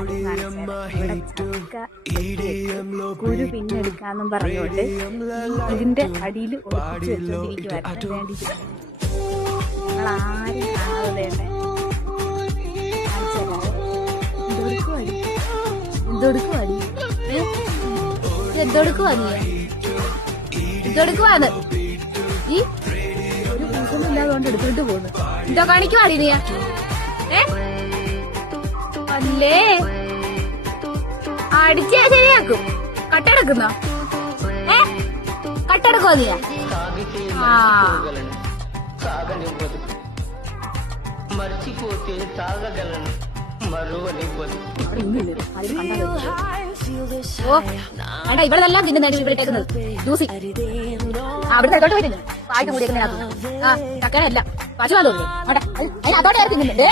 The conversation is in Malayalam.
ആദ്യം കാണിച്ചത് ഇവിടെ ചക്ക കുരു പിന്നെടുക്കാന്നും പറഞ്ഞുകൊണ്ട് ഇതിന്റെ അടിയിൽ ഒളിപ്പിച്ച് വെച്ചോണ്ടിരിക്കുവായിരുന്നു. ഞങ്ങളാരും കാണാതെ എന്തൊടുക്കുവാന്ന് ഈ ഒരു കൂസൊന്നുമില്ലാതുകൊണ്ട് എടുത്തോണ്ട് പോകുന്നു. എന്തോ കാണിക്കുവാടി നീ? അല്ലേ അടിച്ചാ ശരിയാക്കും. കട്ടെടുക്കുന്ന കട്ടെടുക്കോ നീ? ഓ വേണ്ട, ഇവളെല്ലാം തിന്നുന്ന ഇവിടേക്കുന്നത് ജ്യൂസി അവിടുത്തെ അതോട്ട് വരുന്നു. പായ്ക്ക് കൂടിയേക്കുന്നതിനകത്ത് ചക്കനല്ല പശുവാൻ തോന്നുന്നു. അതോടെ തിന്നുന്നുണ്ട്.